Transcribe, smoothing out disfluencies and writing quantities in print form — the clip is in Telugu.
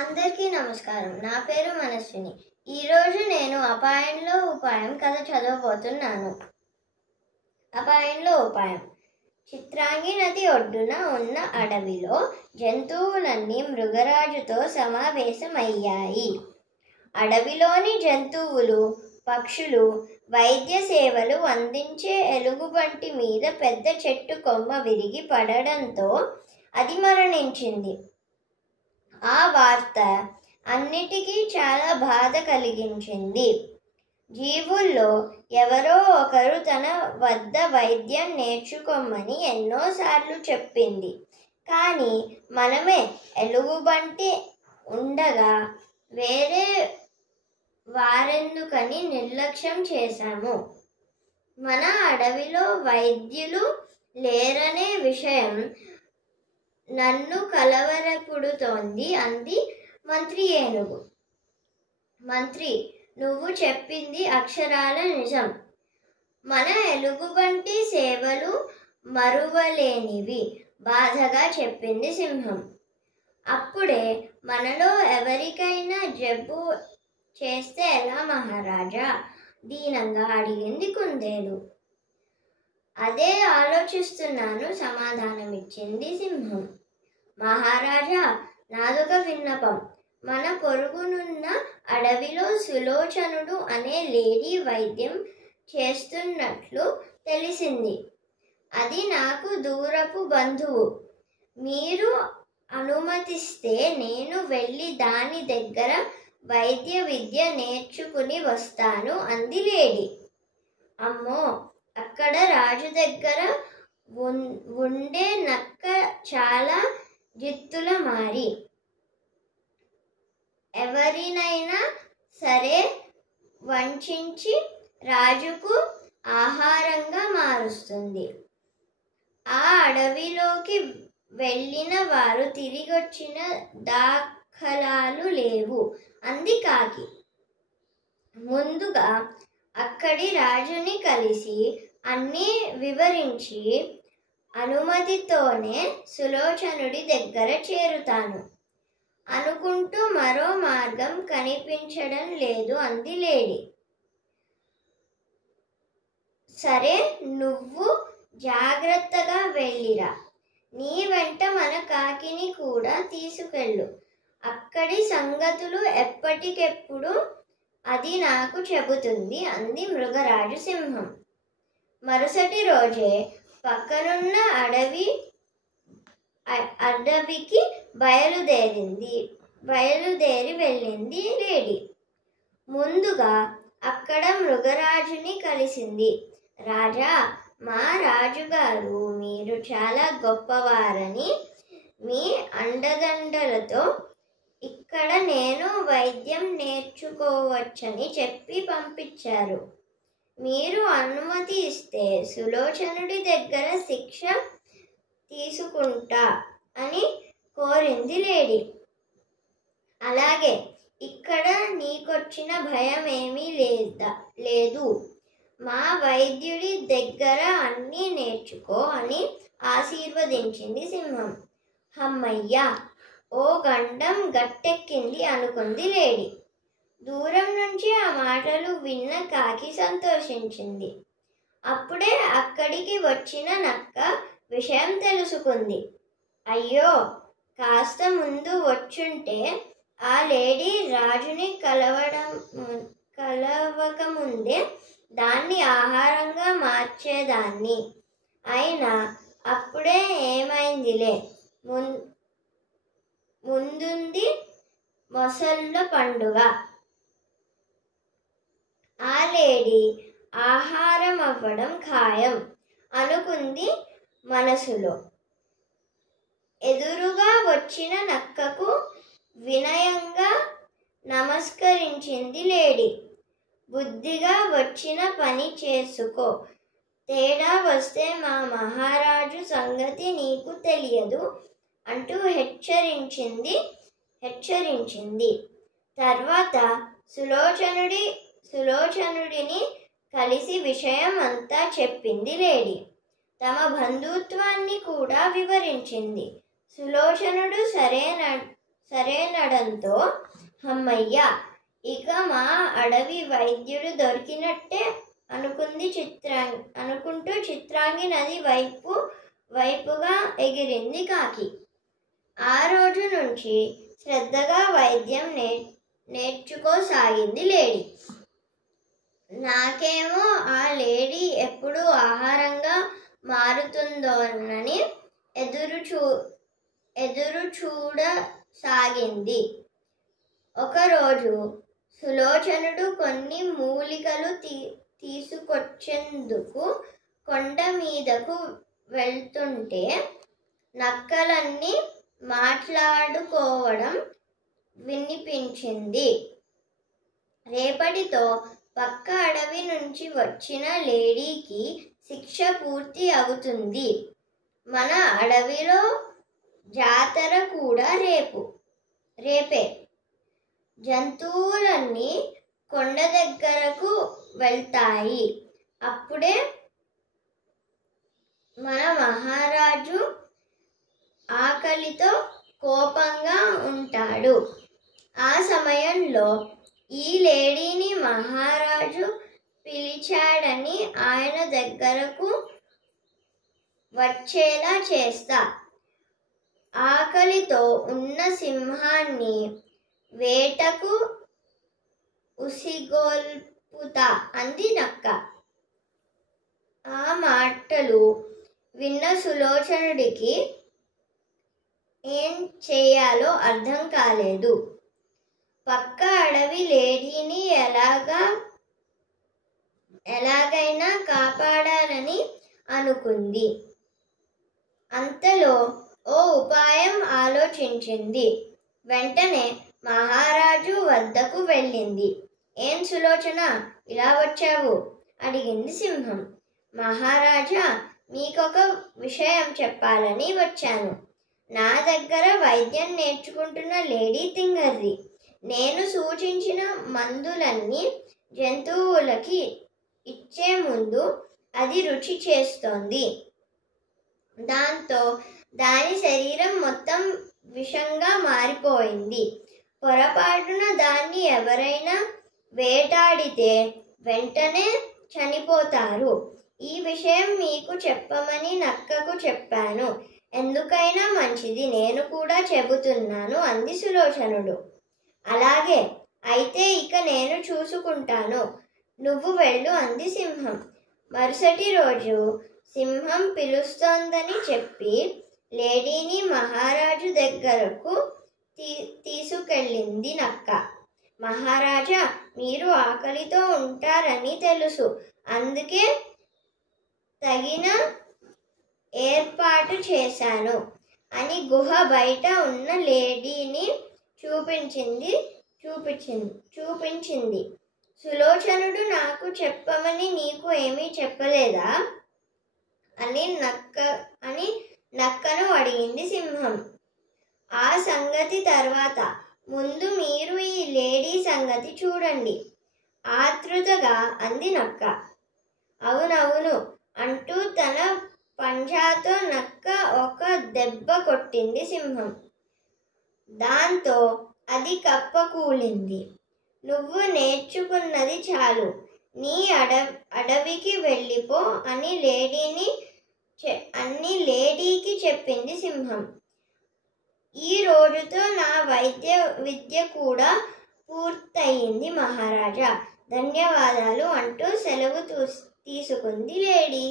అందరికీ నమస్కారం. నా పేరు మనస్విని. ఈరోజు నేను అపాయంలో ఉపాయం కథ చదవబోతున్నాను. అపాయంలో ఉపాయం. చిత్రాంగి నది ఒడ్డున ఉన్న అడవిలో జంతువులన్నీ మృగరాజుతో సమావేశమయ్యాయి. అడవిలోని జంతువులు, పక్షులు వైద్య సేవలు అందించే ఎలుగుబంటి మీద పెద్ద చెట్టు కొమ్మ విరిగి పడడంతో అది మరణించింది. ఆ వార్త అన్నిటికీ చాలా బాధ కలిగించింది. జీవుల్లో ఎవరో ఒకరు తన వద్ద వైద్యం నేర్చుకోమని ఎన్నోసార్లు చెప్పింది. కానీ మనమే ఎలుగుబంటి ఉండగా వేరే వారెందుకని నిర్లక్ష్యం చేశాము. మన అడవిలో వైద్యులు లేరనే విషయం నన్ను కలవరపుడుతోంది అంది మంత్రి ఏనుగు. మంత్రి, నువ్వు చెప్పింది అక్షరాల నిజం. మన ఎలుగుబంటి సేవలు మరువలేనివి, బాధగా చెప్పింది సింహం. అప్పుడే మనలో ఎవరికైనా జబ్బు చేస్తే ఎలా మహారాజా? దీనంగా అడిగింది కుందేలు. అదే ఆలోచిస్తున్నాను, సమాధానమిచ్చింది సింహం. మహారాజా, నాదొక విన్నపం. మన పొరుగునున్న అడవిలో సులోచనుడు అనే లేడీ వైద్యం చేస్తున్నట్లు తెలిసింది. అది నాకు దూరపు బంధువు. మీరు అనుమతిస్తే నేను వెళ్ళి దాని దగ్గర వైద్య విద్య నేర్చుకుని వస్తాను అంది లేడీ. అమ్మో, అక్కడ రాజు దగ్గర ఉండే నక్క చాలా జిత్తుల మారి ఎవరినైనా సరే వంచించి రాజుకు ఆహారంగా మారుస్తుంది. ఆ అడవిలోకి వెళ్ళిన వారు తిరిగొచ్చిన దాఖలాలు లేవు అంది కాకి. ముందుగా అక్కడి రాజుని కలిసి అన్నీ వివరించి అనుమతితోనే సులోచనుడి దగ్గర చేరుతాను అనుకుంటూ మరో మార్గం కనిపించడం లేదు అంది లేడీ. సరే, నువ్వు జాగ్రత్తగా వెళ్ళిరా. నీ వెంట మన కాకిని కూడా తీసుకెళ్ళు. అక్కడి సంగతులు ఎప్పటికెప్పుడు అది నాకు చెబుతుంది అంది మృగరాజు సింహం. మరుసటి రోజే పక్కనున్న అడవికి బయలుదేరి వెళ్ళింది లేడీ. ముందుగా అక్కడ మృగరాజుని కలిసింది. రాజా, మా రాజుగారు మీరు చాలా గొప్పవారని, మీ అండదండలతో ఇక్కడ నేను వైద్యం నేర్చుకోవచ్చని చెప్పి పంపించారు. మీరు అనుమతి ఇస్తే సులోచనుడి దగ్గర శిక్ష తీసుకుంటా అని కోరింది లేడీ. అలాగే, ఇక్కడ నీకొచ్చిన భయం ఏమీ లేదు. మా వైద్యుడి దగ్గర అన్నీ నేర్చుకో అని ఆశీర్వదించింది సింహం. హమ్మయ్యా, ఓ గండం గట్టెక్కింది అనుకుంది లేడీ. దూరం నుంచి ఆ మాటలు విన్న కాకి సంతోషించింది. అప్పుడే అక్కడికి వచ్చిన నక్క విషయం తెలుసుకుంది. అయ్యో, కాస్త ముందు వచ్చుంటే ఆ లేడీ రాజుని కలవకముందే దాన్ని ఆహారంగా మార్చేదాన్ని. అయినా అప్పుడే ఏమైందిలే, ముందుంది మొసళ్ళ పండుగ. ఆ లేడీ ఆహారం అవ్వడం ఖాయం అనుకుంది మనసులో. ఎదురుగా వచ్చిన నక్కకు వినయంగా నమస్కరించింది లేడీ. బుద్ధిగా వచ్చిన పని చేసుకో, తేడా వస్తే మా మహారాజు సంగతి నీకు తెలియదు అంటూ హెచ్చరించింది. తర్వాత సులోచనుడిని కలిసి విషయం అంతా చెప్పింది లేడీ. తమ బంధుత్వాన్ని కూడా వివరించింది. సులోచనుడు సరేనడంతో అమ్మయ్య, ఇక మా అడవి వైద్యుడు దొరికినట్టే అనుకుంటూ చిత్రాంగి నది వైపుగా ఎగిరింది కాకి. ఆ రోజు నుంచి శ్రద్ధగా వైద్యం నేర్చుకోసాగింది లేడీ. నాకేమో ఆ లేడీ ఎప్పుడు ఆహారంగా మారుతుందోనని ఎదురు చూడసాగింది. ఒకరోజు సులోచనుడు కొన్ని మూలికలు తీసుకొచ్చేందుకు కొండ మీదకు వెళ్తుంటే నక్కలన్నీ మాట్లాడుకోవడం వినిపించింది. రేపటితో పక్క అడవి నుంచి వచ్చిన లేడీకి శిక్ష పూర్తి అవుతుంది. మన అడవిలో జాతర కూడా రేపే. జంతువులన్నీ కొండ దగ్గరకు వెళ్తాయి. అప్పుడే మన మహారాజు ఆకలితో కోపంగా ఉంటాడు. ఆ సమయంలో ఈ లేడీని మహారాజు పిలిచాడని ఆయన దగ్గరకు వచ్చేలా చేస్తా. ఆకలితో ఉన్న సింహాన్ని వేటకు ఉసిగొల్పుతా అంది నక్క. ఆ మాటలు విన్న సులోచనుడికి ఏం చేయాలో అర్థం కాలేదు. పక్క అడవి లేడీని ఎలాగైనా కాపాడాలని అనుకుంది. అంతలో ఓ ఉపాయం ఆలోచించింది. వెంటనే మహారాజు వద్దకు వెళ్ళింది. ఏం సులోచన, ఇలా వచ్చావు? అడిగింది సింహం. మహారాజా, మీకొక విషయం చెప్పాలని వచ్చాను. నా దగ్గర వైద్యం నేర్చుకుంటున్న లేడీ తింగర్ది. నేను సూచించిన మందులన్నీ జంతువులకి ఇచ్చే ముందు అది రుచి చేస్తోంది. దాంతో దాని శరీరం మొత్తం విషంగా మారిపోయింది. పొరపాటున దాన్ని ఎవరైనా వేటాడితే వెంటనే చనిపోతారు. ఈ విషయం మీకు చెప్పమని నక్కకు చెప్పాను. ఎందుకైనా మంచిది, నేను కూడా చెబుతున్నాను అంది సులోచనుడు. అలాగే, అయితే ఇక నేను చూసుకుంటాను, నువ్వు వెళ్ళు అంది సింహం. మరుసటి రోజు సింహం పిలుస్తోందని చెప్పి లేడీని మహారాజు దగ్గరకు తీసుకెళ్ళింది నక్క. మహారాజా, మీరు ఆకలితో ఉంటారని తెలుసు, అందుకే తగిన ఏర్పాటు చేశాను అని గుహ బయట ఉన్న లేడీని చూపించింది. సులోచనుడు నాకు చెప్పమని నీకు ఏమీ చెప్పలేదా అని నక్కను అడిగింది సింహం. ఆ సంగతి తర్వాత, ముందు మీరు ఈ లేడీ సంగతి చూడండి ఆతృతగా అంది నక్క. అవునవును అంటూ తన పంజాతో నక్క ఒక దెబ్బ కొట్టింది సింహం. దాంతో అది కప్పకూలింది. నువ్వు నేర్చుకున్నది చాలు, నీ అడవికి వెళ్ళిపో అని లేడీకి చెప్పింది సింహం. ఈ రోజుతో నా విద్య కూడా పూర్తయింది మహారాజా, ధన్యవాదాలు అంటూ సెలవు తీసుకుంది లేడీ.